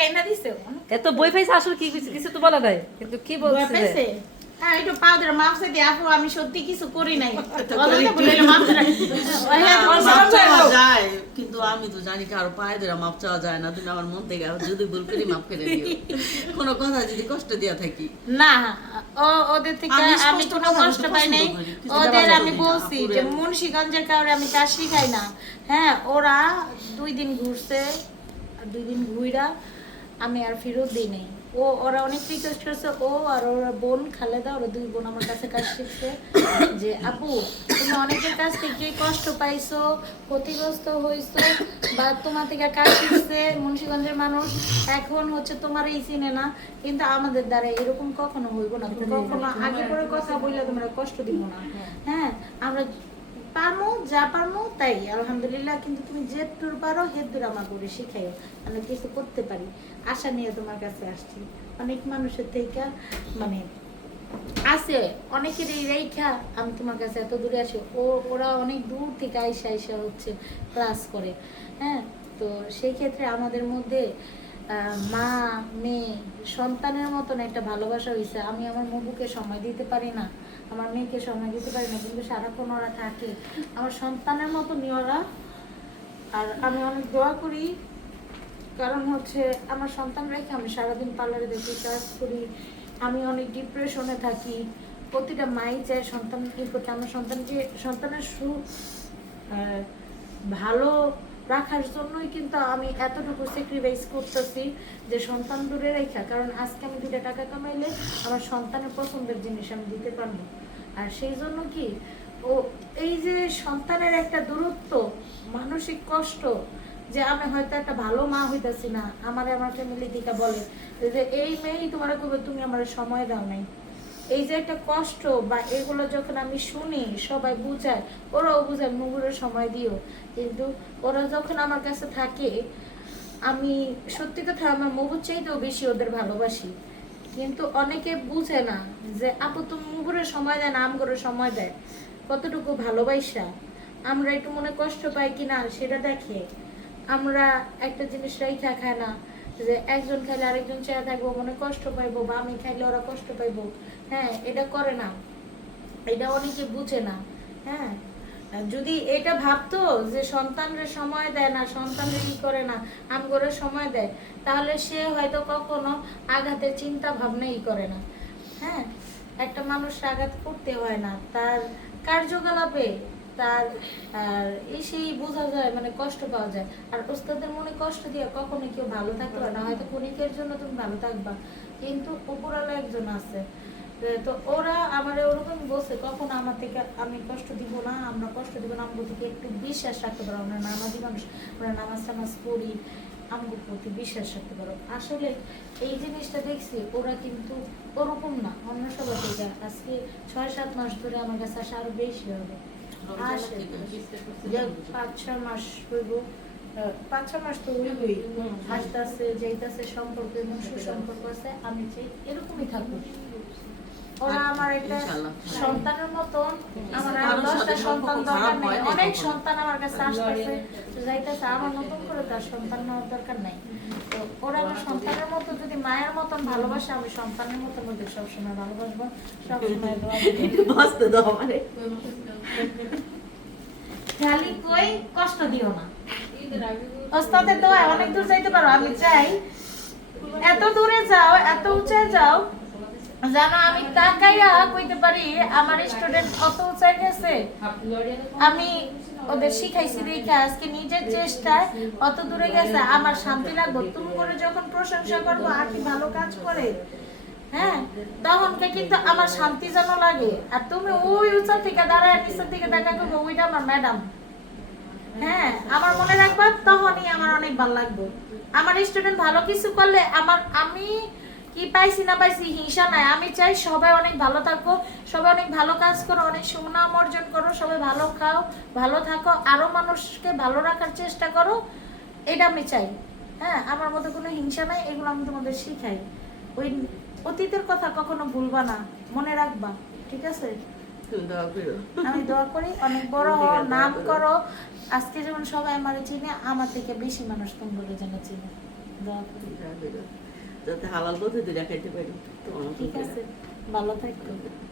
কেনা দিছে এত বই পাইছে আসলে কি কিছু কিছু তো বলা নাই। কিন্তু কি বলছে? হ্যাঁ একটু পাউডার মাপসে দিয়ে আপু আমি সত্যি কিছু করি নাই। হ্যাঁ। যায় কিন্তু আমি তো জানি কারও পায়ে ধরে মাপ চাওয়া যায় না। তুমি আমার মন থেকে যদি ভুল করি মাপ করে দিও। কোনো কথা যদি কষ্ট দিয়া থাকি। না ও ওদের থেকে আমি কোনো কষ্ট পাই নাই। ওদের আমি বলছি যে মুন্সিগঞ্জের কাউরে আমি কাজ শিখাই না। হ্যাঁ ওরা দুই দিন ঘুরছে দুই দিন ঘুইরা আমি আর ফেরত দিই নাই। ও ওরা অনেক রিকোয়েস্ট করছে ও আর ওরা বোন খালেদা ওরা দুই বোন আমার কাছে কাজ শিখছে যে আপু তুমি অনেকের কাছ থেকে কষ্ট পাইছো? ক্ষতিগ্রস্ত হইছো বা তোমার থেকে কাজ শিখছে মুন্সিগঞ্জের মানুষ? এখন হচ্ছে তোমার এই চিনে না কিন্তু আমাদের দ্বারা এরকম কখনো হইব না। কখনো আগে পরে কথা বললে তোমরা কষ্ট দিব না। হ্যাঁ আমরা পারমো, যা পারমো, তাই। আলহামদুলিল্লাহ, কিন্তু তুমি যে দূর পারো, হে দূর আমার করে শিখাইও। আমি কিছু করতে পারি। আশা নিয়ে তোমার কাছে আসছি। অনেক মানুষের থেকে মানে আছে অনেকের এই রেখা আমি তোমার কাছে এত দূরে আসি ও, ওরা অনেক দূর থেকে আইসা আইসা হচ্ছে ক্লাস করে। হ্যাঁ তো সেই ক্ষেত্রে আমাদের মধ্যে মা, মেয়ে, সন্তানের মতন একটা ভালোবাসা হয়েছে আমি আমার মবুকে সময় দিতে পারি না, আমার মেয়েকে সময় দিতে পারি না, কিন্তু সারাক্ষণ ওরা থাকে। আমার সন্তানের মতনই ওরা। আর আমি অনেক দোয়া করি, কারণ হচ্ছে আমার সন্তান রেখে আমি সারাদিন পার্লারে দেখি, কাজ করি, আমি অনেক ডিপ্রেশনে থাকি। প্রতিটা মাই চায় সন্তান কি করতে আমার সন্তানকে, সন্তানের সু ভালো রাখার জন্যই কিন্তু আমি এতটুকু স্যাক্রিফাইস করতেছি যে সন্তান দূরে রেখা, কারণ আজকে আমি দুটা টাকা কামাইলে আমার সন্তানের পছন্দের জিনিস আমি দিতে পারব। আর সেই জন্য কি, ও এই যে সন্তানের একটা দূরত্ব, মানসিক কষ্ট, যে আমি হয়তো একটা ভালো মা হইতাছি না, আমার আমার ফ্যামিলি দিকে বলে যে, এই মেয়েই তোমার কবে তুমি আমার সময় দাও নাই। এই যে একটা কষ্ট বা এগুলো যখন আমি শুনি, সবাই বুঝায়, ওরাও বুঝায় মুগুরের সময় দিও। কিন্তু ওরা যখন আমার কাছে থাকে, আমি সত্যি কথা আমার মগুর চাইতেও বেশি ওদের ভালোবাসি। কিন্তু অনেকে বুঝে না যে, আপু, তুমি মুগুরের সময় দেয় না আমগুরের সময় দেয় কতটুকু ভালোবাসা? আমরা একটু মনে কষ্ট পাই কিনা সেটা দেখে। আমরা একটা জিনিস রাইখা খায় না যে একজন খাইলে আরেকজন চেয়ে থাকব, মনে কষ্ট পাইবো বা আমি খাইলে ওরা কষ্ট পাইবো। হ্যাঁ এটা করে না। এটা অনেকে বুঝে না। হ্যাঁ যদি এটা ভাবতো যে সন্তানরে সময় দেয় না, সন্তানরে ই করে না আম করে সময় দেয়, তাহলে সে হয়তো কখনো আঘাতের চিন্তা ভাবনাই করে না। হ্যাঁ একটা মানুষ আঘাত করতে হয় না। তার কার্যকলাপে তার এই সেই বোঝা যায় মানে কষ্ট পাওয়া যায়। আর ওস্তাদের মনে কষ্ট দিয়ে কখনো কেউ ভালো থাকতে পারে না, হয়তো ক্ষণিকের জন্য তুমি ভালো থাকবা, কিন্তু উপরালা একজন আছে। তো ওরা আমার ওরকম বলছে, কখন আমার থেকে আমি কষ্ট দিব না, আমরা কষ্ট দিব না আমার থেকে একটু বিশ্বাস রাখতে পারো, আমরা নামাজি মানুষ, আমরা নামাজ টামাজ পড়ি আমার প্রতি বিশ্বাস রাখতে পারো। আসলে এই জিনিসটা দেখছি, ওরা কিন্তু ওরকম না, অন্য সবার থেকে। আজকে ছয় সাত মাস ধরে আমার কাছে আসা আরও বেশি হবে। পাঁচ ছ মাস হইব। পাঁচ ছ মাস তো হইবই। হাসতেছে যেইতাছে সম্পর্ক এবং সুসম্পর্ক আছে আমি চাই এরকমই থাকুক ওরা আমার একটা সন্তানের মতন। আমার আর দশটা সন্তান দরকার নেই। অনেক সন্তান আমার কাছে আসতেছে যাইতেছে আমার নতুন করে তার সন্তান নেওয়ার দরকার নাই। তো ওরা আমার সন্তানের মতো যদি মায়ের মতন ভালোবাসে আমি সন্তানের মতন ওদের সবসময় ভালোবাসবো। সবসময় দোয়া বাঁচতে দাও আমারে। খালি কই কষ্ট দিও না। ওস্তাদের দোয়া অনেক দূর যাইতে পারো আমি চাই। এত দূরে যাও এত উঁচায় যাও জানো আমি তাকাইয়া কইতে পারি, আমার স্টুডেন্ট কত উঁচায় গেছে আমি ওদের শিখাইছি দেখে আজকে নিজের চেষ্টায় অত দূরে গেছে, আমার শান্তি লাগবে। তুমি করে যখন প্রশংসা করব আর কি ভালো কাজ করে। হ্যাঁ? কিন্তু আমার শান্তি যেন লাগে। আর তুমি ওই উঁচা থেকে দাঁড়ায় নিচের দিকে দেখা করব, ওইটা আমার ম্যাডাম হ্যাঁ? আমার মনে রাখবা, তখনই আমার অনেক ভালো লাগবে। আমার স্টুডেন্ট ভালো কিছু করলে আমার, আমি কি পাইছি না পাইছি হিংসা নাই। আমি চাই সবাই অনেক ভালো থাকো সবাই অনেক ভালো কাজ করো অনেক সুনাম অর্জন করো সবাই ভালো খাও ভালো থাকো আরও মানুষকে ভালো রাখার চেষ্টা করো এটা আমি চাই। হ্যাঁ আমার মধ্যে কোনো হিংসা নাই এগুলো আমি তোমাদের শিখাই। ওই অতীতের কথা কখনো ভুলবা না মনে রাখবা ঠিক আছে? আমি দোয়া করি অনেক বড় হও নাম করো। আজকে যেমন সবাই আমার চিনে আমার থেকে বেশি মানুষ তুমি বলে যেন চিনে। দোয়া করি। যাতে হালাল পদ্ধতি দেখাইতে পারি। ঠিক আছে ভালো থাকো।